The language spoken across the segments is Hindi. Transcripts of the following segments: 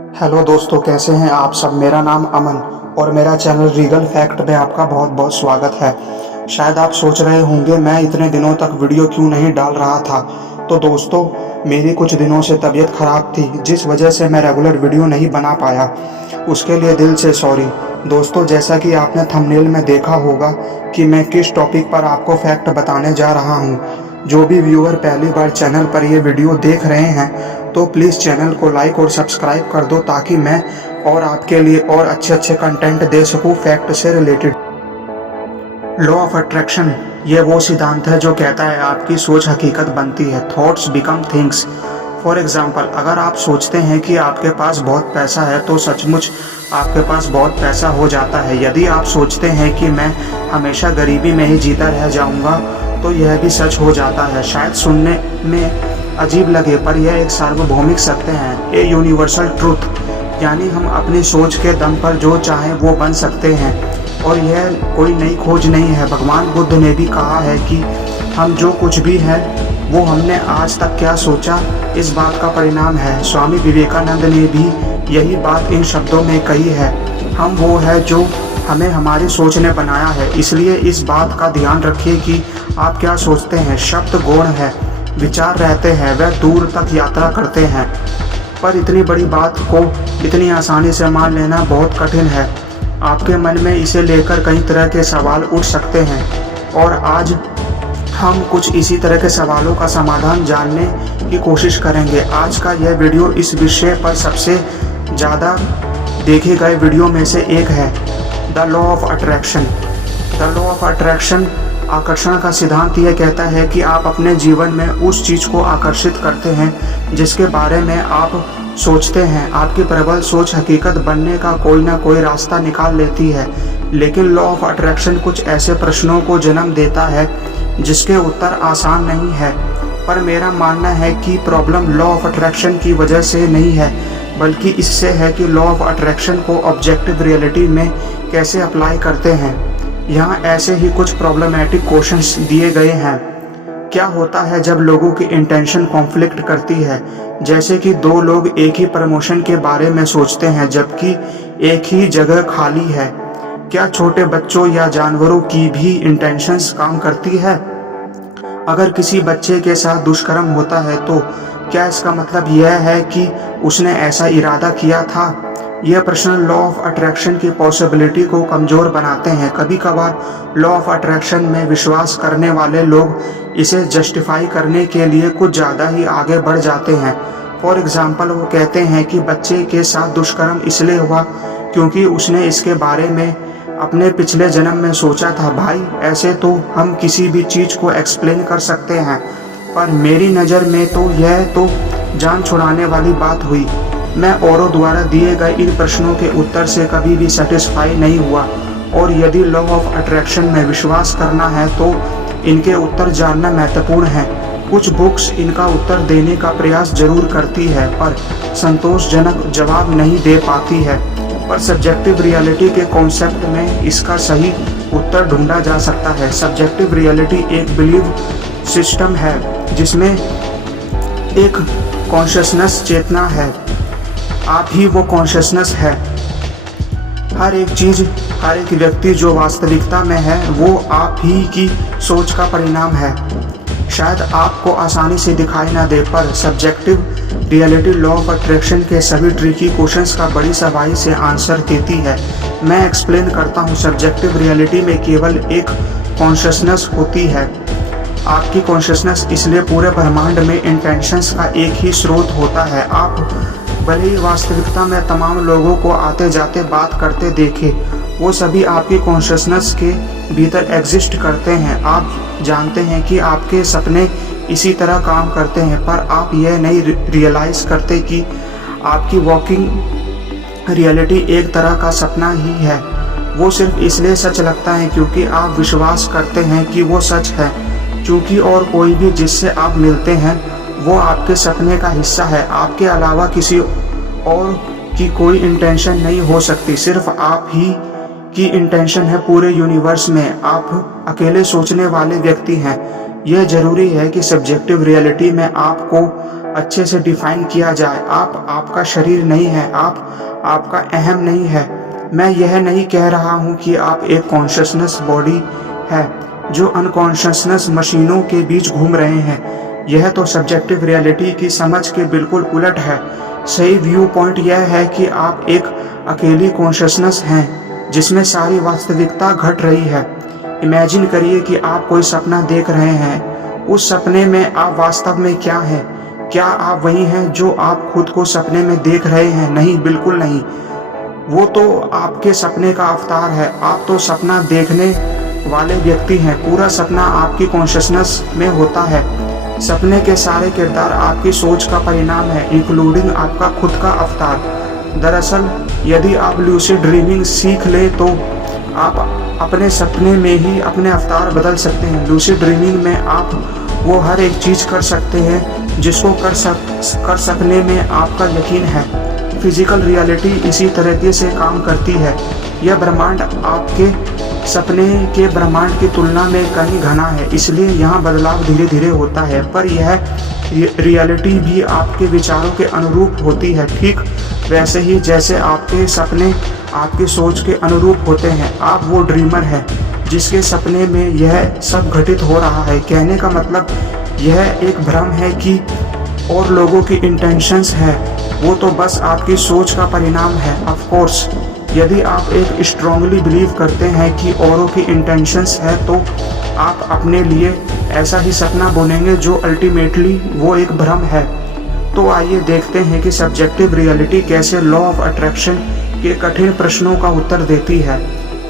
हेलो दोस्तों, कैसे हैं आप सब। मेरा नाम अमन और मेरा चैनल रीगल फैक्ट में आपका बहुत बहुत स्वागत है। शायद आप सोच रहे होंगे मैं इतने दिनों तक वीडियो क्यों नहीं डाल रहा था। तो दोस्तों, मेरी कुछ दिनों से तबीयत ख़राब थी, जिस वजह से मैं रेगुलर वीडियो नहीं बना पाया। उसके लिए दिल से सॉरी। दोस्तों, जैसा कि आपने थंबनेल में देखा होगा कि मैं किस टॉपिक पर आपको फैक्ट बताने जा रहा हूँ। जो भी व्यूअर पहली बार चैनल पर ये वीडियो देख रहे हैं तो प्लीज़ चैनल को लाइक और सब्सक्राइब कर दो, ताकि मैं और आपके लिए और अच्छे अच्छे कंटेंट दे सकूं फैक्ट से रिलेटेड। लॉ ऑफ अट्रैक्शन ये वो सिद्धांत है जो कहता है आपकी सोच हकीकत बनती है। Thoughts become things. For example, अगर आप सोचते हैं कि आपके पास बहुत पैसा है तो सचमुच आपके पास बहुत पैसा हो जाता है। यदि आप सोचते हैं कि मैं हमेशा गरीबी में ही जीता रह जाऊंगा तो यह भी सच हो जाता है। शायद सुनने में अजीब लगे, पर यह एक सार्वभौमिक सत्य है, ए यूनिवर्सल ट्रूथ। यानी हम अपनी सोच के दम पर जो चाहें वो बन सकते हैं, और यह कोई नई खोज नहीं है। भगवान बुद्ध ने भी कहा है कि हम जो कुछ भी है वो हमने आज तक क्या सोचा, इस बात का परिणाम है। स्वामी विवेकानंद ने भी यही बात इन शब्दों में कही है, हम वो है जो हमें हमारी सोच ने बनाया है। इसलिए इस बात का ध्यान रखिए कि आप क्या सोचते हैं। शब्द गौण है, विचार रहते हैं, वह दूर तक यात्रा करते हैं। पर इतनी बड़ी बात को इतनी आसानी से मान लेना बहुत कठिन है। आपके मन में इसे लेकर कई तरह के सवाल उठ सकते हैं, और आज हम कुछ इसी तरह के सवालों का समाधान जानने की कोशिश करेंगे। आज का यह वीडियो इस विषय पर सबसे ज़्यादा देखे गए वीडियो में से एक है, the law of attraction. The law of attraction, आकर्षण का सिद्धांत यह कहता है कि आप अपने जीवन में उस चीज़ को आकर्षित करते हैं जिसके बारे में आप सोचते हैं। आपकी प्रबल सोच हकीकत बनने का कोई ना कोई रास्ता निकाल लेती है। लेकिन लॉ ऑफ अट्रैक्शन कुछ ऐसे प्रश्नों को जन्म देता है जिसके उत्तर आसान नहीं है। पर मेरा मानना है कि प्रॉब्लम लॉ ऑफ अट्रैक्शन की वजह से नहीं है, बल्कि इससे है कि लॉ ऑफ अट्रैक्शन को ऑब्जेक्टिव रियलिटी में कैसे अप्लाई करते हैं। यहाँ ऐसे ही कुछ प्रॉब्लमैटिक क्वेश्चंस दिए गए हैं। क्या होता है जब लोगों की इंटेंशन कॉन्फ्लिक्ट करती है? जैसे कि दो लोग एक ही प्रमोशन के बारे में सोचते हैं जबकि एक ही जगह खाली है। क्या छोटे बच्चों या जानवरों की भी इंटेंशंस काम करती है? अगर किसी बच्चे के साथ दुष्कर्म होता है तो क्या इसका मतलब यह है कि उसने ऐसा इरादा किया था? यह प्रश्न लॉ ऑफ अट्रैक्शन की पॉसिबिलिटी को कमज़ोर बनाते हैं। कभी कभार लॉ ऑफ अट्रैक्शन में विश्वास करने वाले लोग इसे जस्टिफाई करने के लिए कुछ ज़्यादा ही आगे बढ़ जाते हैं। फॉर एग्जाम्पल, वो कहते हैं कि बच्चे के साथ दुष्कर्म इसलिए हुआ क्योंकि उसने इसके बारे में अपने पिछले जन्म में सोचा था। भाई, ऐसे तो हम किसी भी चीज़ को एक्सप्लेन कर सकते हैं, पर मेरी नज़र में तो यह तो जान छुड़ाने वाली बात हुई। मैं औरों द्वारा दिए गए इन प्रश्नों के उत्तर से कभी भी सेटिस्फाई नहीं हुआ, और यदि लॉ ऑफ अट्रैक्शन में विश्वास करना है तो इनके उत्तर जानना महत्वपूर्ण है। कुछ बुक्स इनका उत्तर देने का प्रयास जरूर करती है, पर संतोषजनक जवाब नहीं दे पाती है। पर सब्जेक्टिव रियलिटी के कॉन्सेप्ट में इसका सही उत्तर ढूंढा जा सकता है। सब्जेक्टिव रियलिटी एक बिलीव सिस्टम है जिसमें एक कॉन्शियसनेस, चेतना है। आप ही वो कॉन्शियसनेस है। हर एक चीज़, हर एक व्यक्ति जो वास्तविकता में है वो आप ही की सोच का परिणाम है। शायद आपको आसानी से दिखाई ना दे, पर subjective reality law of attraction के सभी ट्रिकी क्वेश्चंस का बड़ी सफाई से आंसर देती है। मैं एक्सप्लेन करता हूँ। सब्जेक्टिव रियलिटी में केवल एक कॉन्शियसनेस होती है, आपकी कॉन्शियसनेस। इसलिए पूरे ब्रह्मांड में इंटेंशंस का एक ही स्रोत होता है। आप भले ही वास्तविकता में तमाम लोगों को आते जाते बात करते देखें, वो सभी आपकी कॉन्शियसनेस के भीतर एग्जिस्ट करते हैं। आप जानते हैं कि आपके सपने इसी तरह काम करते हैं, पर आप यह नहीं रियलाइज़ करते कि आपकी वॉकिंग रियलिटी एक तरह का सपना ही है। वो सिर्फ इसलिए सच लगता है क्योंकि आप विश्वास करते हैं कि वो सच है। क्योंकि और कोई भी जिससे आप मिलते हैं वो आपके सपने का हिस्सा है। आपके अलावा किसी और की कोई इंटेंशन नहीं हो सकती, सिर्फ आप ही की इंटेंशन है पूरे यूनिवर्स में। आप अकेले सोचने वाले व्यक्ति हैं। यह जरूरी है कि सब्जेक्टिव रियलिटी में आपको अच्छे से डिफाइन किया जाए। आप आपका शरीर नहीं है, आप आपका अहम नहीं है। मैं यह नहीं कह रहा हूँ कि आप एक कॉन्शियसनेस बॉडी है जो अनकॉन्शियसनेस मशीनों के बीच घूम रहे हैं। यह तो सब्जेक्टिव रियलिटी की समझ के बिल्कुल उलट है। सही व्यू पॉइंट यह है कि आप एक अकेली कॉन्शियसनेस हैं जिसमें सारी वास्तविकता घट रही है। इमेजिन करिए कि आप कोई सपना देख रहे हैं। उस सपने में आप वास्तव में क्या हैं? क्या आप वही हैं जो आप खुद को सपने में देख रहे हैं? नहीं, बिल्कुल नहीं। वो तो आपके सपने का अवतार है। आप तो सपना देखने वाले व्यक्ति हैं। पूरा सपना आपकी कॉन्शियसनेस में होता है। सपने के सारे किरदार आपकी सोच का परिणाम है, इंक्लूडिंग आपका खुद का अवतार। दरअसल यदि आप लूसिड ड्रीमिंग सीख ले तो आप अपने सपने में ही अपने अवतार बदल सकते हैं। लूसिड ड्रीमिंग में आप वो हर एक चीज़ कर सकते हैं जिसको कर सकने में आपका यकीन है। फिजिकल रियलिटी इसी तरीके से काम करती है। यह ब्रह्मांड आपके सपने के ब्रह्मांड की तुलना में कहीं घना है, इसलिए यहाँ बदलाव धीरे धीरे होता है। पर यह रियलिटी भी आपके विचारों के अनुरूप होती है, ठीक वैसे ही जैसे आपके सपने आपकी सोच के अनुरूप होते हैं। आप वो ड्रीमर हैं जिसके सपने में यह सब घटित हो रहा है। कहने का मतलब यह एक भ्रम है कि और लोगों की इंटेंशंस है, वो तो बस आपकी सोच का परिणाम है। ऑफ कोर्स यदि आप एक स्ट्रांगली बिलीव करते हैं कि औरों की इंटेंशंस है तो आप अपने लिए ऐसा ही सपना बुनेंगे जो अल्टीमेटली वो एक भ्रम है। तो आइए देखते हैं कि सब्जेक्टिव रियलिटी कैसे लॉ ऑफ अट्रैक्शन के कठिन प्रश्नों का उत्तर देती है।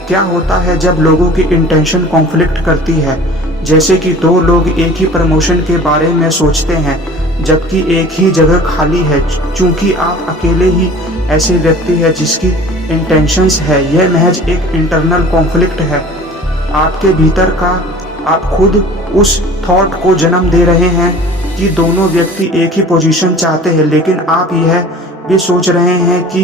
क्या होता है जब लोगों की इंटेंशन कॉन्फ्लिक्ट करती है? जैसे कि दो लोग एक ही प्रमोशन के बारे में सोचते हैं जबकि एक ही जगह खाली है। चूंकि आप अकेले ही ऐसे व्यक्ति हैं जिसकी इंटेंशंस है, यह महज एक इंटरनल कॉन्फ्लिक्ट है आपके भीतर का। आप खुद उस थॉट को जन्म दे रहे हैं कि दोनों व्यक्ति एक ही पोजीशन चाहते हैं, लेकिन आप यह भी सोच रहे हैं कि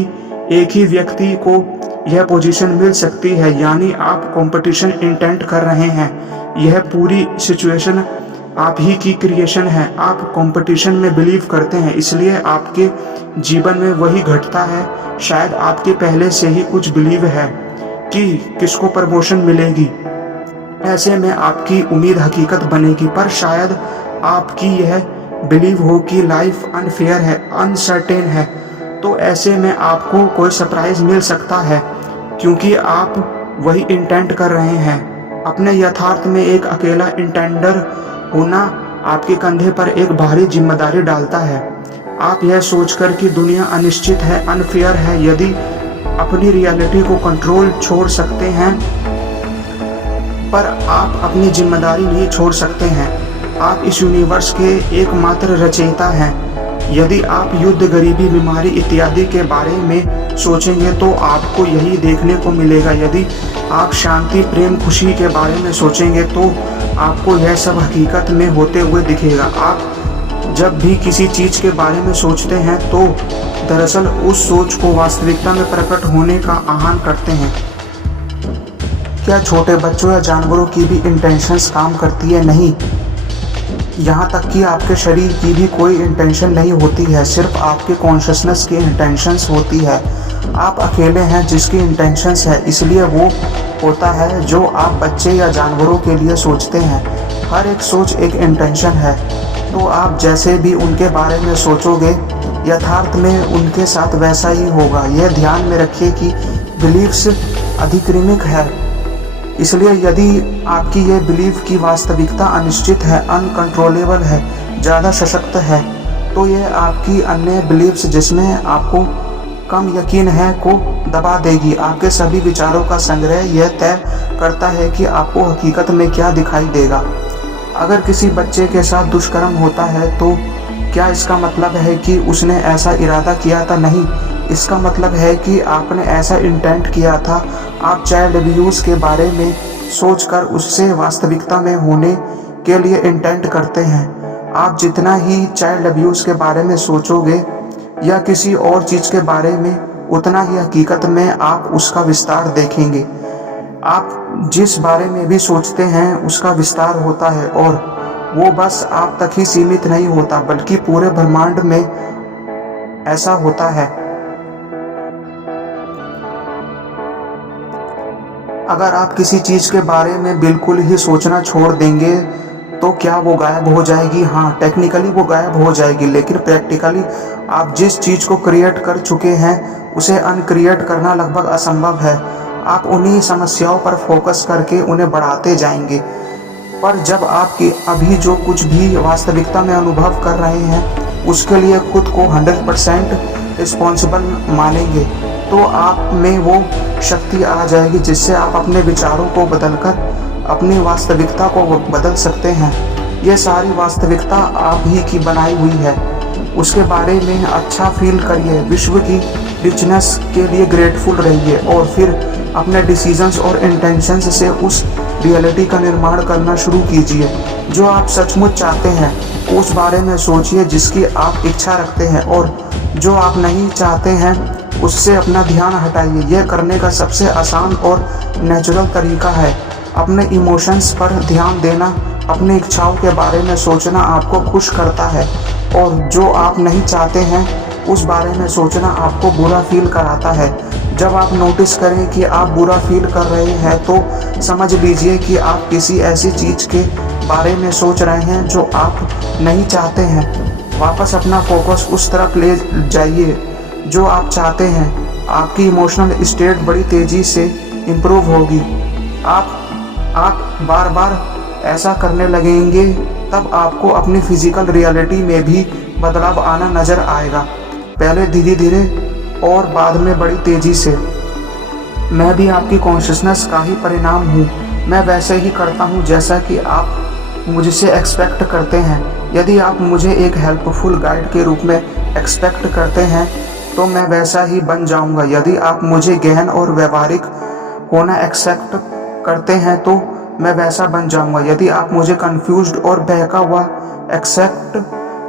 एक ही व्यक्ति को यह पोजीशन मिल सकती है, यानी आप कंपटीशन इंटेंट कर रहे हैं। यह पूरी सिचुएशन आप ही की क्रिएशन है। आप कंपटीशन में बिलीव करते हैं, इसलिए आपके जीवन में वही घटता है। शायद आपके पहले से ही कुछ बिलीव है कि किसको प्रमोशन मिलेगी, ऐसे में आपकी उम्मीद हकीकत बनेगी। पर शायद आपकी यह बिलीव हो कि लाइफ अनफेयर है, अनसर्टेन है, तो ऐसे में आपको कोई सरप्राइज मिल सकता है क्योंकि आप वही इंटेंट कर रहे हैं। अपने यथार्थ में एक अकेला इंटेंडर होना आपके कंधे पर एक भारी जिम्मेदारी डालता है। आप यह सोचकर कि दुनिया अनिश्चित है, अनफेयर है, यदि अपनी रियलिटी को कंट्रोल छोड़ सकते हैं, पर आप अपनी जिम्मेदारी नहीं छोड़ सकते हैं। आप इस यूनिवर्स के एकमात्र रचयिता हैं। यदि आप युद्ध, गरीबी, बीमारी इत्यादि के बारे में सोचेंगे तो आपको यही देखने को मिलेगा। यदि आप शांति, प्रेम, खुशी के बारे में सोचेंगे तो आपको यह सब हकीकत में होते हुए दिखेगा। आप जब भी किसी चीज़ के बारे में सोचते हैं तो दरअसल उस सोच को वास्तविकता में प्रकट होने का आह्वान करते हैं। क्या छोटे बच्चों या जानवरों की भी इंटेंशंस काम करती है? नहीं। यहाँ तक कि आपके शरीर की भी कोई इंटेंशन नहीं होती है, सिर्फ आपके कॉन्शियसनेस की इंटेंशंस होती है। आप अकेले हैं जिसकी इंटेंशंस है, इसलिए वो होता है जो आप बच्चे या जानवरों के लिए सोचते हैं। हर एक सोच एक इंटेंशन है, तो आप जैसे भी उनके बारे में सोचोगे यथार्थ में उनके साथ वैसा ही होगा। यह ध्यान में रखिए कि बिलीव्स अधिक्रिमिक है, इसलिए यदि आपकी यह बिलीव की वास्तविकता अनिश्चित है, अनकंट्रोलेबल है, ज़्यादा सशक्त है, तो यह आपकी अन्य बिलीव्स जिसमें आपको कम यकीन है को दबा देगी। आपके सभी विचारों का संग्रह यह तय करता है कि आपको हकीकत में क्या दिखाई देगा। अगर किसी बच्चे के साथ दुष्कर्म होता है तो क्या इसका मतलब है कि उसने ऐसा इरादा किया था? नहीं, इसका मतलब है कि आपने ऐसा इंटेंट किया था। आप चाइल्ड अब्यूज़ के बारे में सोचकर उससे वास्तविकता में होने के लिए इंटेंट करते हैं। आप जितना ही चाइल्ड अब्यूज़ के बारे में सोचोगे या किसी और चीज़ के बारे में, उतना ही हकीकत में आप उसका विस्तार देखेंगे। आप जिस बारे में भी सोचते हैं उसका विस्तार होता है, और वो बस आप तक ही सीमित नहीं होता बल्कि पूरे ब्रह्मांड में ऐसा होता है। अगर आप किसी चीज़ के बारे में बिल्कुल ही सोचना छोड़ देंगे तो क्या वो गायब हो जाएगी? हाँ, टेक्निकली वो गायब हो जाएगी, लेकिन प्रैक्टिकली आप जिस चीज़ को क्रिएट कर चुके हैं उसे अनक्रिएट करना लगभग असंभव है। आप उन्हीं समस्याओं पर फोकस करके उन्हें बढ़ाते जाएंगे, पर जब आपकी अभी जो कुछ भी वास्तविकता में अनुभव कर रहे हैं उसके लिए खुद को 100% रिस्पॉन्सिबल मानेंगे, तो आप में वो शक्ति आ जाएगी जिससे आप अपने विचारों को बदलकर अपनी वास्तविकता को बदल सकते हैं। ये सारी वास्तविकता आप ही की बनाई हुई है। उसके बारे में अच्छा फील करिए, विश्व की रिचनेस के लिए ग्रेटफुल रहिए और फिर अपने डिसीजंस और इंटेंशंस से उस रियलिटी का निर्माण करना शुरू कीजिए जो आप सचमुच चाहते हैं। उस बारे में सोचिए जिसकी आप इच्छा रखते हैं, और जो आप नहीं चाहते हैं उससे अपना ध्यान हटाइए। यह करने का सबसे आसान और नेचुरल तरीका है। अपने इमोशंस पर ध्यान देना, अपनी इच्छाओं के बारे में सोचना आपको खुश करता है, और जो आप नहीं चाहते हैं उस बारे में सोचना आपको बुरा फील कराता है। जब आप नोटिस करें कि आप बुरा फील कर रहे हैं तो समझ लीजिए कि आप किसी ऐसी चीज़ के बारे में सोच रहे हैं जो आप नहीं चाहते हैं। वापस अपना फोकस उस तरफ ले जाइए जो आप चाहते हैं। आपकी इमोशनल स्टेट बड़ी तेज़ी से इम्प्रूव होगी। आप बार बार ऐसा करने लगेंगे तब आपको अपनी फिजिकल रियलिटी में भी बदलाव आना नज़र आएगा, पहले धीरे धीरे और बाद में बड़ी तेज़ी से। मैं भी आपकी कॉन्शियसनेस का ही परिणाम हूँ। मैं वैसे ही करता हूँ जैसा कि आप मुझसे एक्सपेक्ट करते हैं। यदि आप मुझे एक हेल्पफुल गाइड के रूप में एक्सपेक्ट करते हैं तो मैं वैसा ही बन जाऊँगा। यदि आप मुझे गहन और व्यवहारिक होना एक्सेप्ट करते हैं तो मैं वैसा बन जाऊंगा। यदि आप मुझे कंफ्यूज्ड और बहका हुआ एक्सेप्ट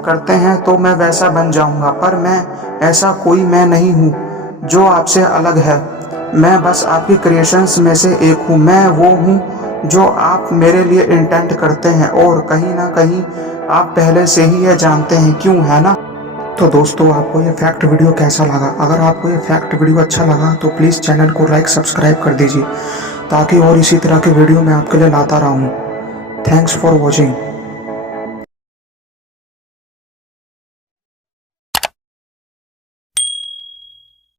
करते हैं तो मैं वैसा बन जाऊंगा। पर मैं ऐसा कोई मैं नहीं हूँ जो आपसे अलग है। मैं बस आपकी क्रिएशंस में से एक हूँ। मैं वो हूँ जो आप मेरे लिए इंटेंट करते हैं, और कहीं ना कहीं आप पहले से ही यह जानते हैं, क्यों, है ना? तो दोस्तों, आपको ये फैक्ट वीडियो कैसा लगा? अगर आपको ये फैक्ट वीडियो अच्छा लगा तो प्लीज़ चैनल को लाइक सब्सक्राइब कर दीजिए ताकि और इसी तरह के वीडियो मैं आपके लिए लाता रहूँ। Thanks for watching.